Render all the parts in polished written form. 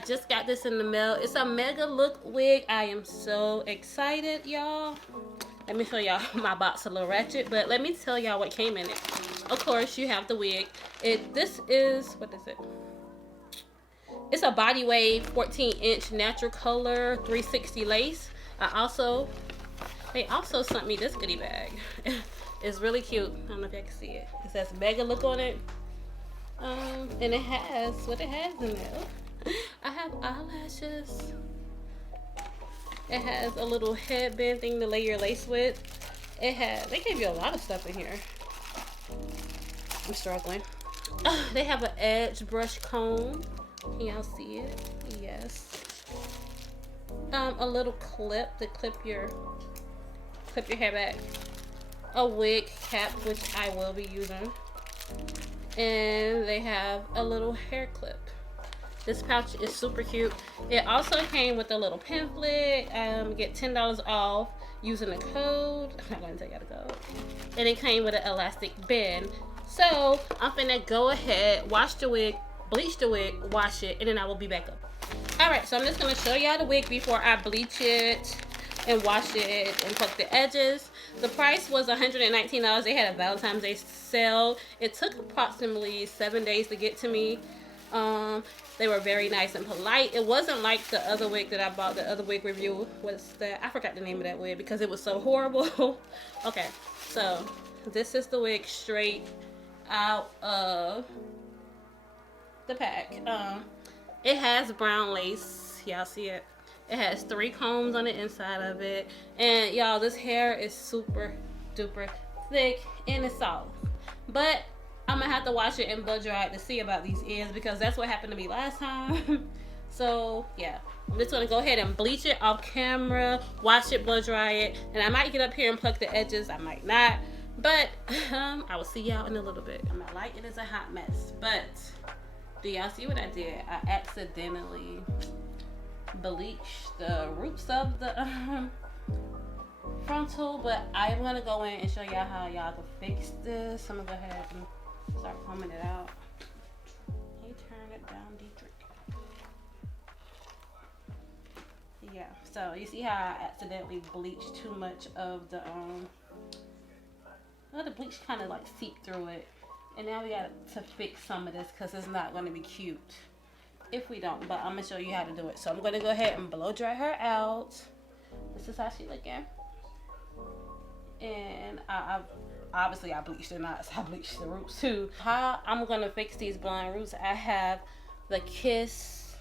just got this in the mail. It's a Megalook wig. I am so excited, y'all. Let me show y'all my box a little ratchet, but let me tell y'all what came in it. Of course, you have the wig. This is, what is it? It's a body wave 14-inch natural color 360 lace. They also sent me this goodie bag. It's really cute. I don't know if y'all can see it. It says Megalook on it. And it has what it has in there. I have eyelashes. It has a little headband thing to lay your lace with. They gave you a lot of stuff in here. I'm struggling. They have an edge brush comb. Can y'all see it? Yes. A little clip to clip your hair back. A wig cap, which I will be using. And they have a little hair clip. This pouch is super cute. It also came with a little pamphlet. Get $10 off using the code. I'm not going to tell y'all the code. And it came with an elastic band. So I'm finna go ahead, wash the wig, bleach the wig, wash it, and then I will be back up. Alright, so I'm just going to show y'all the wig before I bleach it and wash it and pluck the edges. The price was $119. They had a Valentine's Day sale. It took approximately 7 days to get to me. They were very nice and polite. It wasn't like the other wig that I bought. The other wig review was that, I forgot the name of that wig because it was so horrible. Okay, so this is the wig straight out of the pack. It has brown lace. Y'all see it? It has 3 combs on the inside of it. And y'all, this hair is super duper thick and it's soft. But I'm gonna have to wash it and blow dry it to see about these ends because that's what happened to me last time. So yeah, I'm just gonna go ahead and bleach it off camera, wash it, blow dry it, and I might get up here and pluck the edges. I might not, but I will see y'all in a little bit. My lighting is a hot mess, but do y'all see what I did? I accidentally bleached the roots of the frontal, but I'm gonna go in and show y'all how y'all can fix this. I'm gonna go ahead and start combing it out. Can you turn it down, Dietrich? Yeah, so you see how I accidentally bleached too much of the well, the bleach kind of like seeped through it, and now we got to fix some of this because it's not going to be cute if we don't, but I'm gonna show you how to do it. So I'm gonna go ahead and blow dry her out. This is how she looking, and I obviously I bleached the knots, I bleached the roots too. How I'm gonna fix these blonde roots, I have the Kiss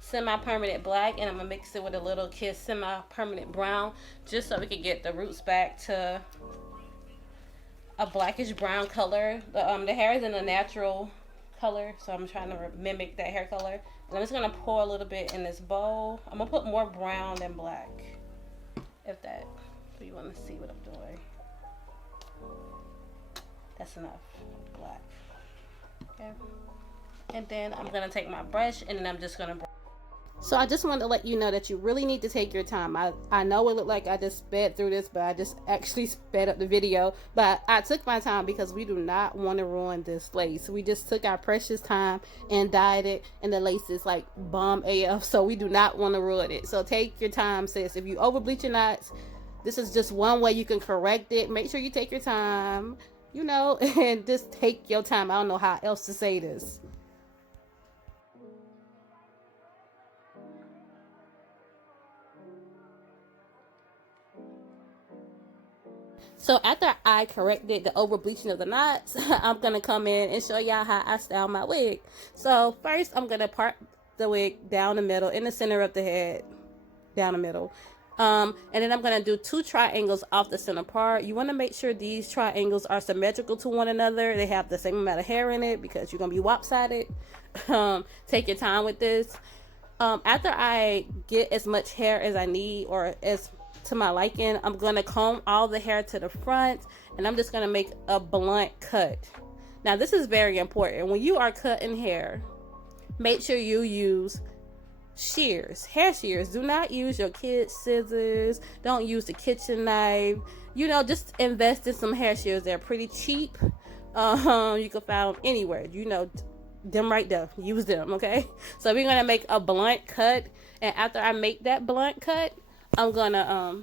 semi-permanent black, and I'm gonna mix it with a little Kiss semi-permanent brown, just so we can get the roots back to a blackish brown color. The hair is in a natural color, so I'm trying to mimic that hair color. And I'm just gonna pour a little bit in this bowl. I'm gonna put more brown than black, if you want to see what I'm doing. That's enough black. Okay, and then I'm gonna take my brush and then I'm just gonna brush. So I just wanted to let you know that you really need to take your time. I know it looked like I just sped through this, but I just actually sped up the video. But I took my time because we do not want to ruin this lace. We just took our precious time and dyed it, and the lace is like bomb AF, so we do not want to ruin it. So take your time, sis. If you over bleach your knots, this is just one way you can correct it. Make sure you take your time, you know, and just take your time. I don't know how else to say this. So after I corrected the over bleaching of the knots, I'm going to come in and show y'all how I style my wig. So first I'm going to part the wig down the middle, in the center of the head, down the middle. And then I'm going to do 2 triangles off the center part. You want to make sure these triangles are symmetrical to one another. They have the same amount of hair in it because you're going to be lopsided. Take your time with this. After I get as much hair as I need, or as to my liking, I'm gonna comb all the hair to the front, and I'm just gonna make a blunt cut. Now this is very important. When you are cutting hair, make sure you use shears, hair shears. Do not use your kid's scissors. Don't use the kitchen knife. You know, just invest in some hair shears. They're pretty cheap. You can find them anywhere. You know, them right there, use them, okay? So we're gonna make a blunt cut, and after I make that blunt cut, I'm gonna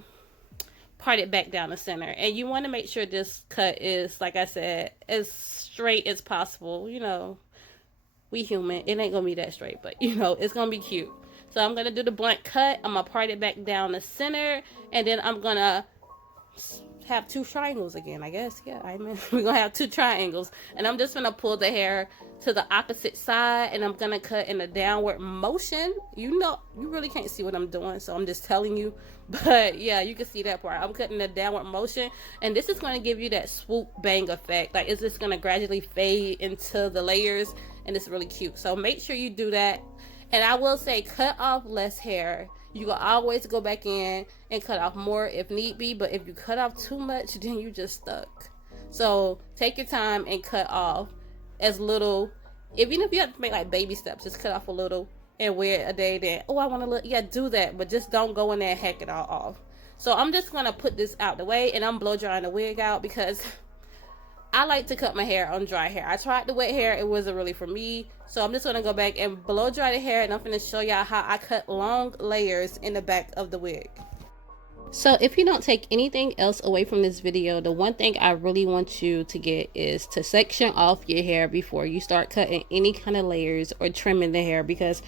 part it back down the center. And you want to make sure this cut is, like I said, as straight as possible. You know, we human, it ain't gonna be that straight, but you know, it's gonna be cute. So I'm gonna do the blunt cut, I'm gonna part it back down the center, and then I'm gonna have two triangles again, I guess. Yeah, I mean, we're gonna have two triangles, and I'm just gonna pull the hair to the opposite side, and I'm gonna cut in a downward motion. You know, you really can't see what I'm doing, so I'm just telling you, but yeah, you can see that part. I'm cutting the downward motion, and this is gonna give you that swoop bang effect. Like, it's just gonna gradually fade into the layers, and it's really cute. So make sure you do that. And I will say, cut off less hair. You can always go back in and cut off more if need be, but if you cut off too much, then you just stuck. So take your time and cut off as little, even if you have to make like baby steps, just cut off a little and wear it a day. Then, oh, I want to look, yeah, do that, but just don't go in there and hack it all off. So I'm just gonna put this out the way, and I'm blow drying the wig out because I like to cut my hair on dry hair. I tried the wet hair, it wasn't really for me. So I'm just gonna go back and blow dry the hair, and I'm gonna show y'all how I cut long layers in the back of the wig. So if you don't take anything else away from this video, the one thing I really want you to get is to section off your hair before you start cutting any kind of layers or trimming the hair, because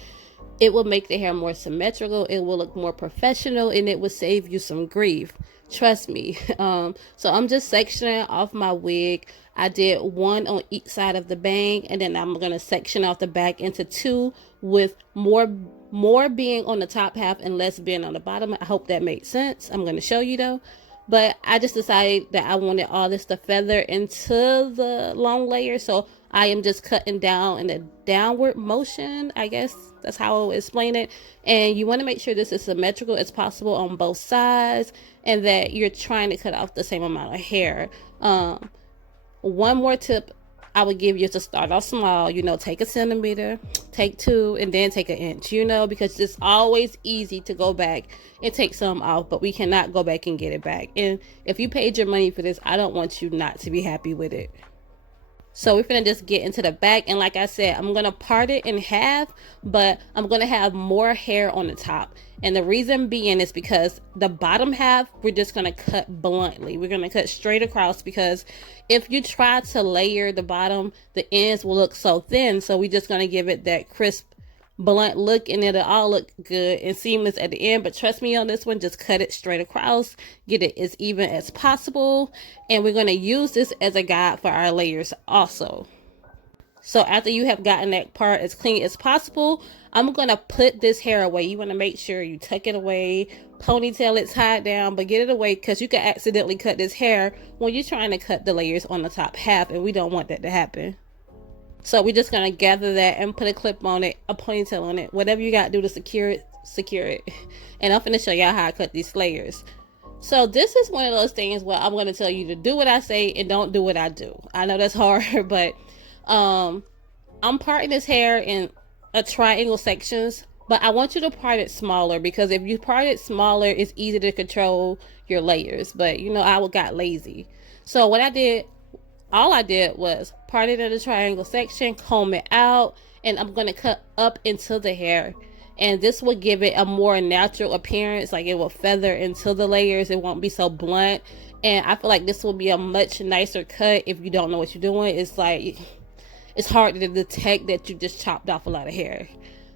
it will make the hair more symmetrical, it will look more professional, and it will save you some grief. Trust me. So I'm just sectioning off my wig. I did one on each side of the bang, and then I'm gonna section off the back into two, with more being on the top half and less being on the bottom. I hope that makes sense. I'm gonna show you though. But I just decided that I wanted all this to feather into the long layer, so I am just cutting down in a downward motion, I guess that's how I would explain it. And you want to make sure this is symmetrical as possible on both sides, and that you're trying to cut off the same amount of hair. One more tip I would give you is to start off small. You know, take a centimeter, take two, and then take an inch, you know, because it's always easy to go back and take some off, but we cannot go back and get it back. And if you paid your money for this, I don't want you not to be happy with it. So we're gonna just get into the back, and like I said, I'm gonna part it in half, but I'm gonna have more hair on the top. And the reason being is because the bottom half, we're just gonna cut bluntly. We're gonna cut straight across, because if you try to layer the bottom, the ends will look so thin. So we're just gonna give it that crisp, blunt look, and it'll all look good and seamless at the end. But trust me on this one, just cut it straight across, get it as even as possible, and we're going to use this as a guide for our layers also. So after you have gotten that part as clean as possible, I'm going to put this hair away. You want to make sure you tuck it away, ponytail it, tie it down, but get it away, because you can accidentally cut this hair when you're trying to cut the layers on the top half, and we don't want that to happen. So we're just going to gather that and put a clip on it, a ponytail on it, whatever you got to do to secure it. And I'm going to show y'all how I cut these layers. So this is one of those things where I'm going to tell you to do what I say and don't do what I do. I know that's hard, but I'm parting this hair in a triangle sections, but I want you to part it smaller, because if you part it smaller, it's easy to control your layers. But you know, I got lazy. So what I did, all I did was part it in the triangle section, comb it out, and I'm going to cut up into the hair. And this will give it a more natural appearance, like it will feather into the layers. It won't be so blunt. And I feel like this will be a much nicer cut if you don't know what you're doing. It's like, it's hard to detect that you just chopped off a lot of hair.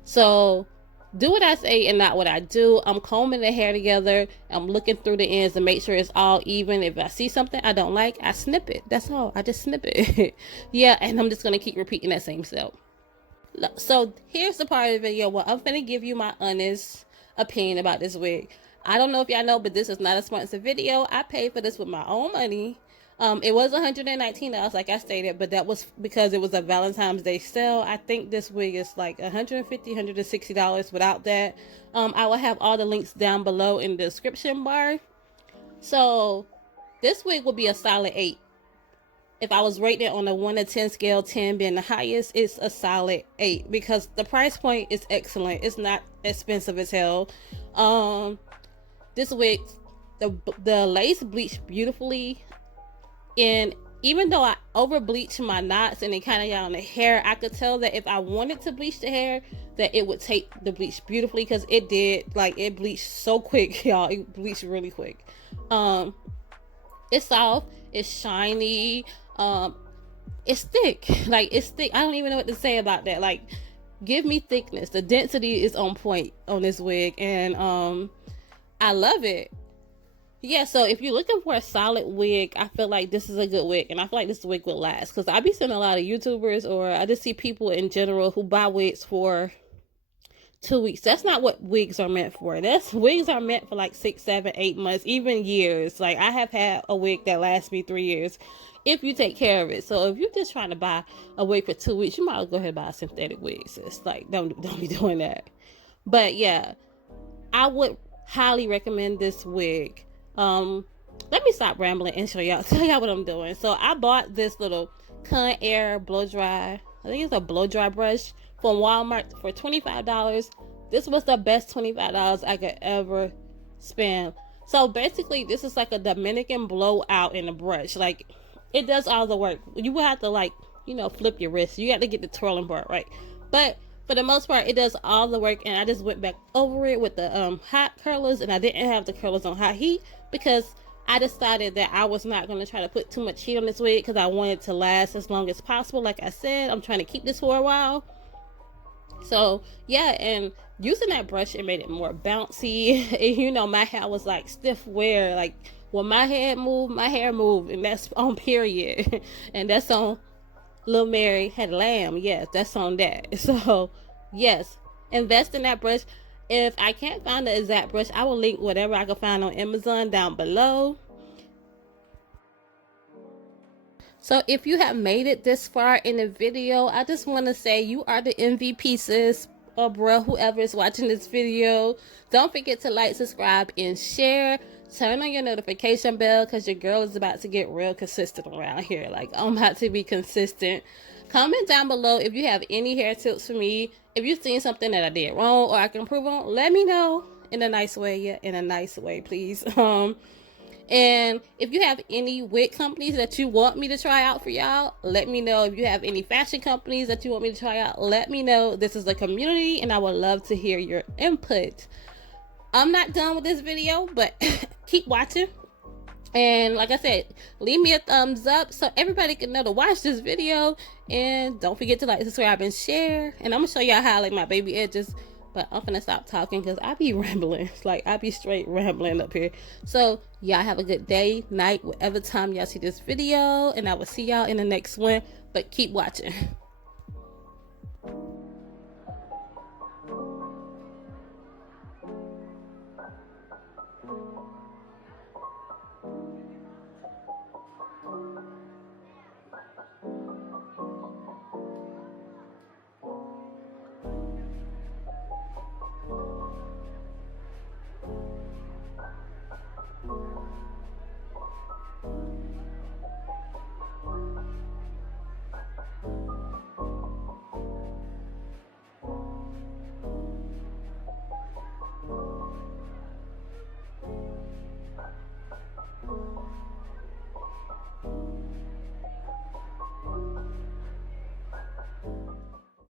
So do what I say and not what I do. I'm combing the hair together. I'm looking through the ends to make sure it's all even. If I see something I don't like, I snip it. That's all. I just snip it. Yeah, and I'm just going to keep repeating that same step. So here's the part of the video where I'm going to give you my honest opinion about this wig. I don't know if y'all know, but this is not a sponsored video. I paid for this with my own money. It was $119, like I stated, but that was because it was a Valentine's Day sale. I think this wig is like $150, $160 without that. I will have all the links down below in the description bar. So this wig will be a solid 8. If I was rating it on a 1 to 10 scale, 10 being the highest, it's a solid 8, because the price point is excellent. It's not expensive as hell. This wig, the lace bleached beautifully, and even though I over bleached my knots and it kind of got on the hair, I could tell that if I wanted to bleach the hair, that it would take the bleach beautifully, because it did. Like, it bleached so quick, y'all. It bleached really quick. It's soft, it's shiny, it's thick. Like, it's thick. I don't even know what to say about that. Like, give me thickness. The density is on point on this wig, and I love it. Yeah, so if you're looking for a solid wig, I feel like this is a good wig, and I feel like this wig will last, because I be seeing a lot of YouTubers, or I just see people in general who buy wigs for 2 weeks. That's not what wigs are meant for. That's wigs are meant for like 6, 7, 8 months, even years. Like, I have had a wig that lasts me 3 years if you take care of it. So if you're just trying to buy a wig for 2 weeks, you might as well go ahead and buy a synthetic wig. It's like, don't be doing that. But yeah, I would highly recommend this wig. Let me stop rambling and tell y'all what I'm doing. So I bought this little Conair blow dry. I think it's a blow dry brush from Walmart for $25. This was the best $25 I could ever spend. So basically, this is like a Dominican blowout in a brush. Like, it does all the work. You would have to, like, flip your wrist. You got to get the twirling part right. But for the most part, it does all the work, and I just went back over it with the hot curlers, and I didn't have the curlers on hot heat because I decided that I was not going to try to put too much heat on this wig, because I want it to last as long as possible. Like I said, I'm trying to keep this for a while. So yeah, and using that brush, it made it more bouncy. And my hair was like stiff wear. Like, when my hair moved, and that's on period. And that's on Lil Mary Had Lamb. Yes, that's on that. So yes, invest in that brush. If I can't find the exact brush, I will link whatever I can find on Amazon down below. So if you have made it this far in the video, I just want to say you are the MVP, sis, or bruh, whoever is watching this video. Don't forget to like, subscribe, and share. Turn on your notification bell, because your girl is about to get real consistent around here. Like, I'm about to be consistent. Comment down below if you have any hair tips for me. If you've seen something that I did wrong or I can improve on, let me know in a nice way. Yeah, in a nice way, please. And if you have any wig companies that you want me to try out for y'all, let me know. If you have any fashion companies that you want me to try out, let me know. This is a community, and I would love to hear your input. I'm not done with this video, but keep watching. And like I said, leave me a thumbs up so everybody can know to watch this video. And don't forget to like, subscribe, and share. And I'm gonna show y'all how I like my baby edges. But I'm gonna stop talking because I be rambling. Like, I be straight rambling up here. So y'all have a good day, night, whatever time y'all see this video. And I will see y'all in the next one. But keep watching.